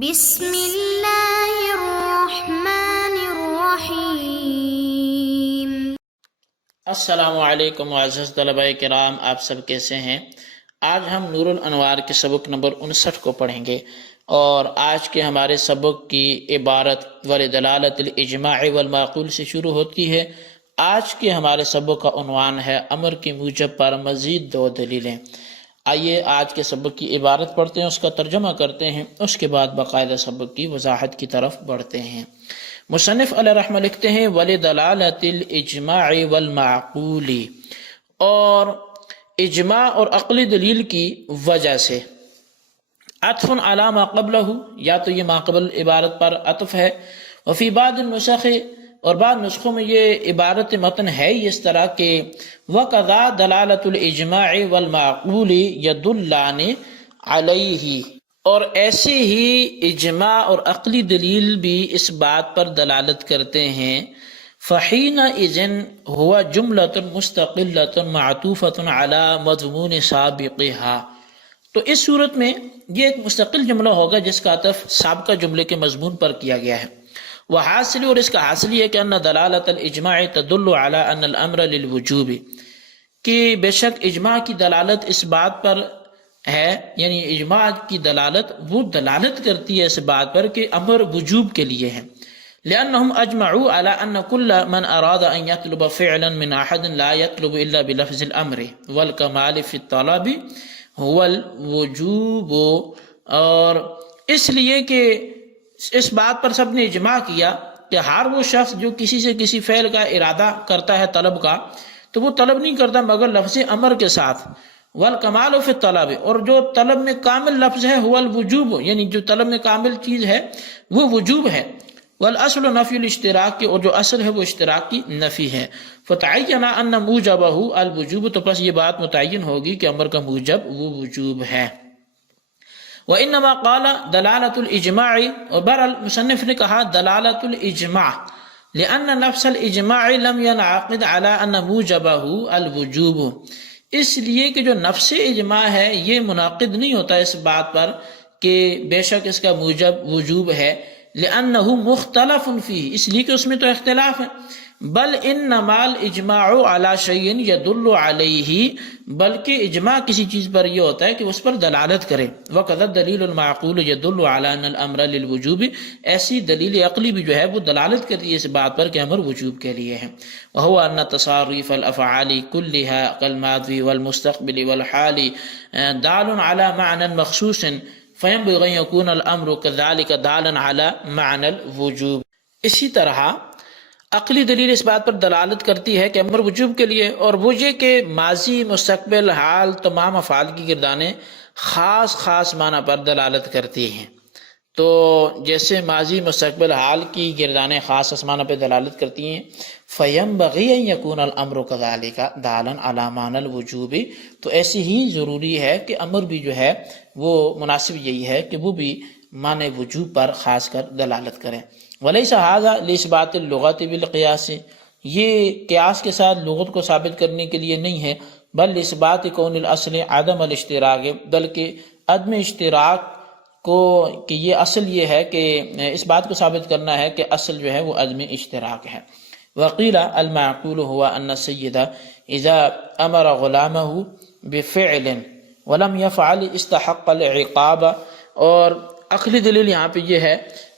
بسم اللہ الرحمن الرحیم۔ السلام علیکم معزز طلبہ کرام، آپ سب کیسے ہیں؟ آج ہم نور الانوار کے سبق نمبر 59 کو پڑھیں گے، اور آج کے ہمارے سبق کی عبارت ولدلالۃ الاجماع والمعقول سے شروع ہوتی ہے۔ آج کے ہمارے سبق کا عنوان ہے امر کے موجب پر مزید 2 دلیلیں۔ آئیے آج کے سبق کی عبارت پڑھتے ہیں، اس کا ترجمہ کرتے ہیں، اس کے بعد باقاعدہ سبق کی وضاحت کی طرف بڑھتے ہیں۔ مصنف علیہ رحمہ لکھتے ہیں وَلِدَلَالَةِ الْإِجْمَاعِ وَالْمَعْقُولِ، اور اجماع اور عقلی دلیل کی وجہ سے۔ عطف علی ما قبلہ، یا تو یہ ما قبل عبارت پر عطف ہے، وفی بعض النسخ، اور بعض نسخوں میں یہ عبارت متن ہے اس طرح کہ وَقَذَا دَلَالَةُ الْإِجْمَاعِ وَالْمَعْقُولِ يَدُلَّانِ عَلَيْهِ، اور ایسے ہی اجماع اور عقلی دلیل بھی اس بات پر دلالت کرتے ہیں۔ فَحِينَئِذٍ هُوَ جُمْلَةٌ مُسْتَقِلَّةٌ مَعْطُوفَةٌ عَلَى مَضْمُونِ سَابِقِهَا، تو اس صورت میں یہ ایک مستقل جملہ ہوگا جس کا عطف سابقہ جملے کے مضمون پر کیا گیا ہے۔ وحاصل، اور اس کا حاصل یہ کہ ان دلالت الاجماع تدل علی ان الامر للوجوب، کہ بے شک اجماع کی دلالت اس بات پر ہے، یعنی اجماع کی دلالت وہ دلالت کرتی ہے اس بات پر کہ امر وجوب کے لیے ہے۔ لأنهم اجمعوا على ان كل من اراد ان يطلب فعلا من احد لا يطلب الا بلفظ الامر والكمال في الطلب هو الوجوب، اور اس لیے کہ اس بات پر سب نے اجماع کیا کہ ہر وہ شخص جو کسی سے کسی فعل کا ارادہ کرتا ہے طلب کا، تو وہ طلب نہیں کرتا مگر لفظ امر کے ساتھ۔ والکمال فی الطلب، اور جو طلب میں کامل لفظ ہے هو الوجوب، یعنی جو طلب میں کامل چیز ہے وہ وجوب ہے۔ والاصل نفی الاشتراک، اور جو اصل ہے وہ اشتراک کی نفی ہے۔ فتعین ان موجبہ الوجوب، تو پس یہ بات متعین ہوگی کہ امر کا موجب وہ وجوب ہے۔ وانما قال دلالۃ الاجماع، اور بہرحال مصنف نے کہا دلالۃ الاجماع لان نفس الاجماع لم ينعقد على ان موجبہ الوجوب، اس لیے کہ جو نفس اجماع ہے یہ منعقد نہیں ہوتا اس بات پر کہ بے شک اس کا موجب وجوب ہے، لأنه مختلف فيه، اس لیے کہ اس میں تو اختلاف ہے۔ بل انما الاجماع على شيء يدل عليه، بلکہ اجماع کسی چیز پر یہ ہوتا ہے کہ اس پر دلالت کرے۔ وقد الدلیل المعقول يدل على ان الامر للوجوب، ایسی دلیل عقلی بھی جو ہے وہ دلالت کرتی ہے اس بات پر کہ امر وجوب کے لیے ہے۔ وهو ان تصاريف الافعال كلها كالماضي والمستقبل والحال دال على معنى مخصوص، فينبغي ان يكون الامر كذلك دالا على معنى الوجوب۔ اسی طرح عقلی دلیل اس بات پر دلالت کرتی ہے کہ امر وجوب کے لیے، اور وہ یہ کہ ماضی، مستقبل، حال، تمام افعال کی گردانیں خاص خاص معنی پر دلالت کرتی ہیں۔ تو جیسے ماضی، مستقبل، حال کی گردانیں خاص معنی پہ دلالت کرتی ہیں، فَيَنبَغِي أَن يَكُونَ الْأَمْرُ كَذَلِكَ دَالًا عَلَى مَعْنَى الْوُجُوبِ، تو ایسی ہی ضروری ہے کہ امر بھی جو ہے وہ مناسب یہی ہے کہ وہ بھی معنی وجوب پر خاص کر دلالت کریں۔ وَلَيْسَ هَذَا لِإِثْبَاتِ اللُّغَةِ بِالْقِيَاسِ، یہ قیاس کے ساتھ لغت کو ثابت کرنے کے لیے نہیں ہے، بل لِإِثْبَاتِ كَوْنِ الْأَصْلِ عَدَمَ الاشتراک، بلکہ عدم اشتراک کو، کہ یہ اصل یہ ہے کہ اس بات کو ثابت کرنا ہے کہ اصل جو ہے وہ عدم اشتراک ہے۔ وقیل المعقول هو ان السید اذا امر غلامه بفعل ولم يفعل استحق العقاب، اور عقلی دلیل یہاں پہ یہ ہے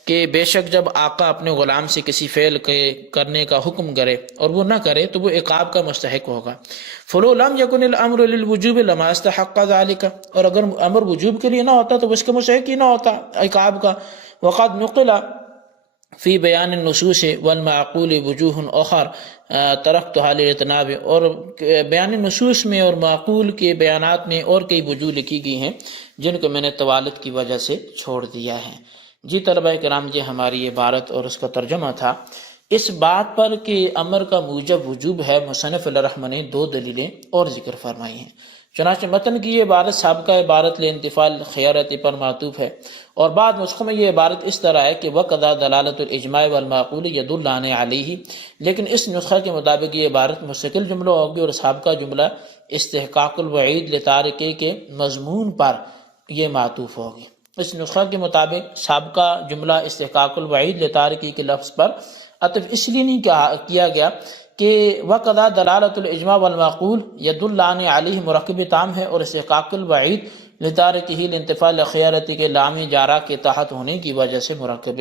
کہ بے شک جب آقا اپنے غلام سے کسی فعل کے کرنے کا حکم کرے اور وہ نہ کرے تو وہ عقاب کا مستحق ہوگا۔ فلو لم يكن الامر للوجوب لما استحق ذلك، اور اگر امر وجوب کے لیے نہ ہوتا تو اس کا مستحق ہی نہ ہوتا عقاب کا۔ وقد نقل فی بیان النصوص والمعقول وجوہ اخر ترکتها للاجتناب، اور بیان نصوص میں اور معقول کے بیانات میں اور کئی وجوہ لکھی گئی ہیں جن کو میں نے طوالت کی وجہ سے چھوڑ دیا ہے۔ جی طلبہ کرام، یہ ہماری عبارت اور اس کا ترجمہ تھا۔ اس بات پر کہ امر کا موجب وجوب ہے، مصنف علیہ رحمہ نے 2 دلیلیں اور ذکر فرمائی ہیں۔ چنانچہ متن کی یہ عبارت سابقہ عبارت لانتفاع الخیارت پر معطوف ہے، اور بعد نسخوں میں یہ عبارت اس طرح ہے کہ وَقَذَا دَلَالَةُ الْإِجْمَاعِ وَالْمَعْقُولِ يَدُلَّانِ عَلَيْهِ، لیکن اس نسخہ کے مطابق یہ عبارت مستقل جملہ ہوگی، اور سابقہ جملہ استحقاق الوعید لتارکے کے مضمون پر یہ معطوف ہوگی۔ اس نسخہ کے مطابق سابقہ جملہ استحقاق الوعید لتارکی کے لفظ پر عطف اس لیے نہیں کیا گیا کہ وَقَضَى دلالت الاجماع والمعقول يدلان علیہ مرکب تام ہے، اور استحقاق الوعید لتارکہ لانتفاع الخیارتی کے لام جارہ کے تحت ہونے کی وجہ سے مرکب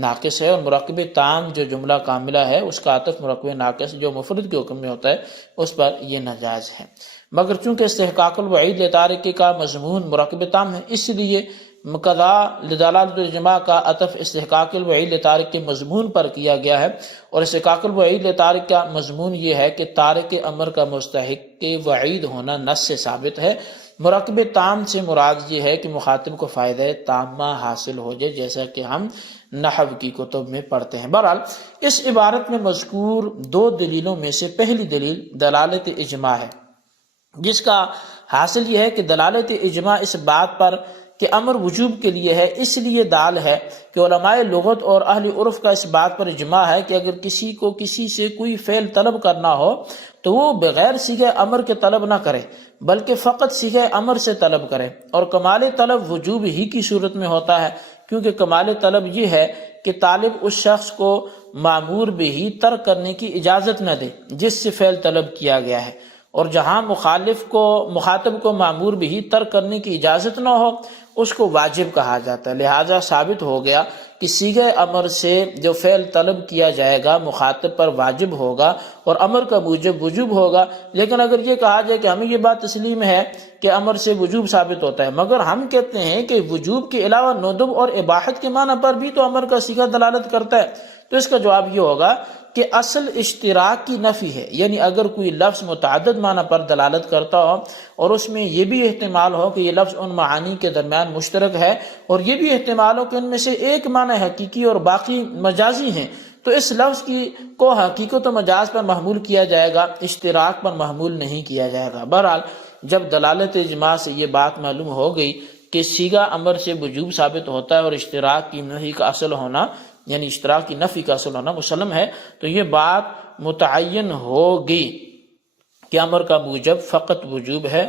ناقص ہے، اور مرکب تام جو جملہ کاملہ ہے اس کا عطف مرکب ناقص جو مفرد کے حکم میں ہوتا ہے اس پر یہ ناجائز ہے۔ مگر چونکہ استحقاق الوعید لتارکی کا مضمون مرکب تام ہے، اس لیے قضا لدلالت الاجماع کا عطف استحقاق الوعید لتارک کے مضمون پر کیا گیا ہے، اور استحقاق الوعید لتارک کا مضمون یہ ہے کہ تارک امر کا مستحق وعید ہونا نص سے ثابت ہے۔ مرکب تام سے مراد یہ ہے کہ مخاطب کو فائدہ تامہ حاصل ہو جائے، جیسا کہ ہم نحو کی کتب میں پڑھتے ہیں۔ بہرحال اس عبارت میں مذکور دو دلیلوں میں سے پہلی دلیل دلالت اجماع ہے، جس کا حاصل یہ ہے کہ دلالت اجماع اس بات پر کہ امر وجوب کے لیے ہے اس لیے دال ہے کہ علماء لغت اور اہل عرف کا اس بات پر اجماع ہے کہ اگر کسی کو کسی سے کوئی فعل طلب کرنا ہو تو وہ بغیر صیغہ امر کے طلب نہ کرے بلکہ فقط صیغہ امر سے طلب کرے، اور کمال طلب وجوب ہی کی صورت میں ہوتا ہے، کیونکہ کمال طلب یہ ہے کہ طالب اس شخص کو مامور بھی ترک کرنے کی اجازت نہ دے جس سے فعل طلب کیا گیا ہے، اور جہاں مخاطب کو مامور بھی ترک کرنے کی اجازت نہ ہو اس کو واجب کہا جاتا ہے۔ لہذا ثابت ہو گیا کہ صیغہ امر سے جو فعل طلب کیا جائے گا مخاطب پر واجب ہوگا اور امر کا موجب وجوب ہوگا۔ لیکن اگر یہ کہا جائے کہ ہمیں یہ بات تسلیم ہے کہ امر سے وجوب ثابت ہوتا ہے، مگر ہم کہتے ہیں کہ وجوب کے علاوہ ندب اور اباحت کے معنی پر بھی تو امر کا صیغہ دلالت کرتا ہے، تو اس کا جواب یہ ہوگا کہ اصل اشتراک کی نفی ہے، یعنی اگر کوئی لفظ متعدد معنی پر دلالت کرتا ہو اور اس میں یہ بھی احتمال ہو کہ یہ لفظ ان معانی کے درمیان مشترک ہے، اور یہ بھی احتمال ہو کہ ان میں سے ایک معنی حقیقی اور باقی مجازی ہیں، تو اس لفظ کو حقیقت و مجاز پر محمول کیا جائے گا، اشتراک پر محمول نہیں کیا جائے گا۔ بہرحال جب دلالت اجماع سے یہ بات معلوم ہو گئی کہ صیغہ امر سے وجوب ثابت ہوتا ہے اور اشتراک کی نفی کا اصل ہونا یعنی اشتراک کی نفی کا اصل ہونا مسلم ہے، تو یہ بات متعین ہوگی کہ امر کا موجب فقط وجوب ہے،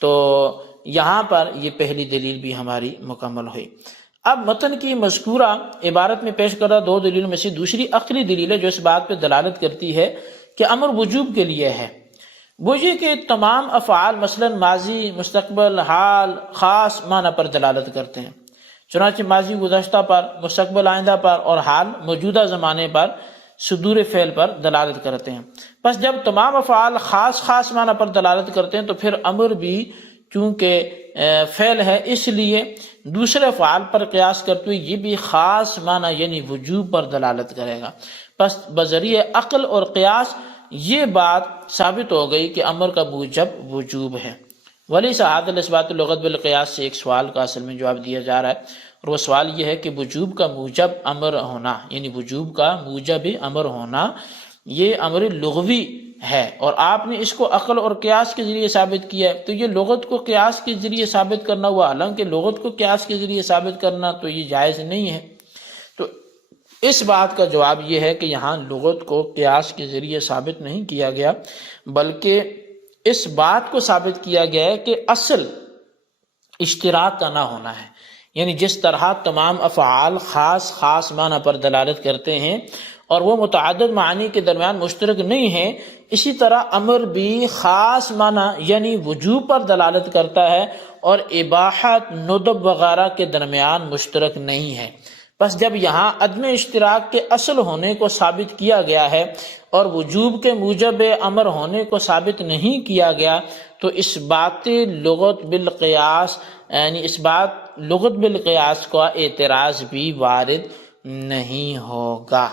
تو یہاں پر یہ پہلی دلیل بھی ہماری مکمل ہوئی۔ اب متن کی مذکورہ عبارت میں پیش کردہ دو دلیلوں میں سے دوسری عقلی دلیل ہے جو اس بات پہ دلالت کرتی ہے کہ امر وجوب کے لیے ہے، وہ یہ کہ تمام افعال مثلا ماضی، مستقبل، حال خاص معنی پر دلالت کرتے ہیں، چنانچہ ماضی گزشتہ پر، مستقبل آئندہ پر، اور حال موجودہ زمانے پر صدور فعل پر دلالت کرتے ہیں۔ پس جب تمام افعال خاص معنی پر دلالت کرتے ہیں تو پھر امر بھی چونکہ فعل ہے اس لیے دوسرے افعال پر قیاس کرتے ہوئے یہ بھی خاص معنی یعنی وجوب پر دلالت کرے گا۔ پس بذریعہ عقل اور قیاس یہ بات ثابت ہو گئی کہ امر کا موجب وجوب ہے۔ ولیس هذا الاثبات اللغت بالقیاس سے ایک سوال کا اصل میں جواب دیا جا رہا ہے، اور وہ سوال یہ ہے کہ وجوب کا موجب امر ہونا یعنی وجوب کا موجب امر ہونا یہ امر لغوی ہے، اور آپ نے اس کو عقل اور قیاس کے ذریعے ثابت کیا ہے، تو یہ لغت کو قیاس کے ذریعے ثابت کرنا ہوا، حالانکہ لغت کو قیاس کے ذریعے ثابت کرنا تو یہ جائز نہیں ہے۔ تو اس بات کا جواب یہ ہے کہ یہاں لغت کو قیاس کے ذریعے ثابت نہیں کیا گیا، بلکہ اس بات کو ثابت کیا گیا ہے کہ اصل اشتراک کا نہ ہونا ہے، یعنی جس طرح تمام افعال خاص معنی پر دلالت کرتے ہیں اور وہ متعدد معانی کے درمیان مشترک نہیں ہیں، اسی طرح امر بھی خاص معنی یعنی وجوب پر دلالت کرتا ہے اور اباحت، ندب وغیرہ کے درمیان مشترک نہیں ہے۔ پس جب یہاں عدم اشتراک کے اصل ہونے کو ثابت کیا گیا ہے اور وجوب کے موجب امر ہونے کو ثابت نہیں کیا گیا، تو اس بات لغت بالقیاس یعنی اس بات لغت بالقیاس کا اعتراض بھی وارد نہیں ہوگا۔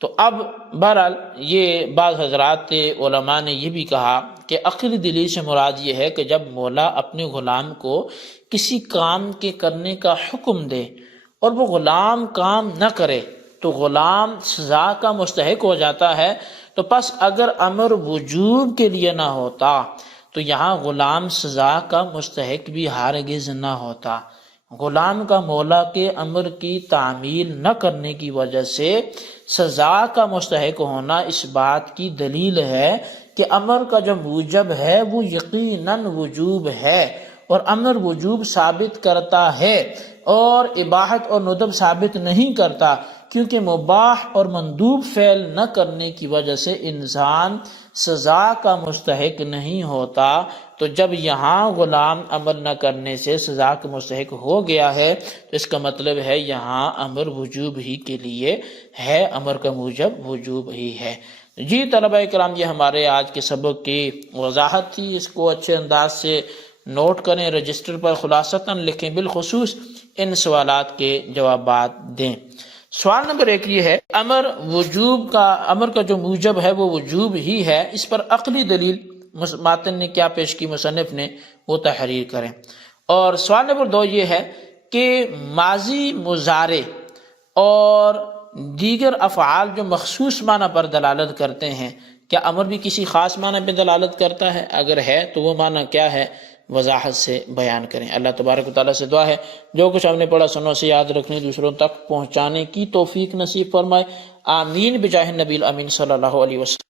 تو اب بہرحال یہ بعض حضرات علماء نے یہ بھی کہا کہ عقلی دلیل سے مراد یہ ہے کہ جب مولا اپنے غلام کو کسی کام کے کرنے کا حکم دے اور وہ غلام کام نہ کرے تو غلام سزا کا مستحق ہو جاتا ہے، تو پس اگر امر وجوب کے لیے نہ ہوتا تو یہاں غلام سزا کا مستحق بھی ہرگز نہ ہوتا۔ غلام کا مولا کے امر کی تعمیل نہ کرنے کی وجہ سے سزا کا مستحق ہونا اس بات کی دلیل ہے کہ امر کا جو موجب ہے وہ یقیناً وجوب ہے، اور امر وجوب ثابت کرتا ہے اور اباحت اور ندب ثابت نہیں کرتا، کیونکہ مباح اور مندوب فعل نہ کرنے کی وجہ سے انسان سزا کا مستحق نہیں ہوتا۔ تو جب یہاں غلام عمل نہ کرنے سے سزا کا مستحق ہو گیا ہے تو اس کا مطلب ہے یہاں امر وجوب ہی کے لیے ہے، امر کا موجب وجوب ہی ہے۔ جی طلبہ کرام، یہ ہمارے آج کے سبق کی وضاحت تھی، اس کو اچھے انداز سے نوٹ کریں، رجسٹر پر خلاصتاً لکھیں، بالخصوص ان سوالات کے جوابات دیں۔ سوال نمبر 1 یہ ہے، امر کا جو موجب ہے وہ وجوب ہی ہے، اس پر عقلی دلیل ماتن نے کیا پیش کی، مصنف نے، وہ تحریر کریں۔ اور سوال نمبر 2 یہ ہے کہ ماضی، مضارع اور دیگر افعال جو مخصوص معنی پر دلالت کرتے ہیں، کیا امر بھی کسی خاص معنی پہ دلالت کرتا ہے؟ اگر ہے تو وہ معنی کیا ہے، وضاحت سے بیان کریں۔ اللہ تبارک و تعالیٰ سے دعا ہے جو کچھ ہم نے پڑھا سنوں سے یاد رکھنے، دوسروں تک پہنچانے کی توفیق نصیب فرمائے، آمین بجاہ نبی الامین صلی اللہ علیہ وسلم۔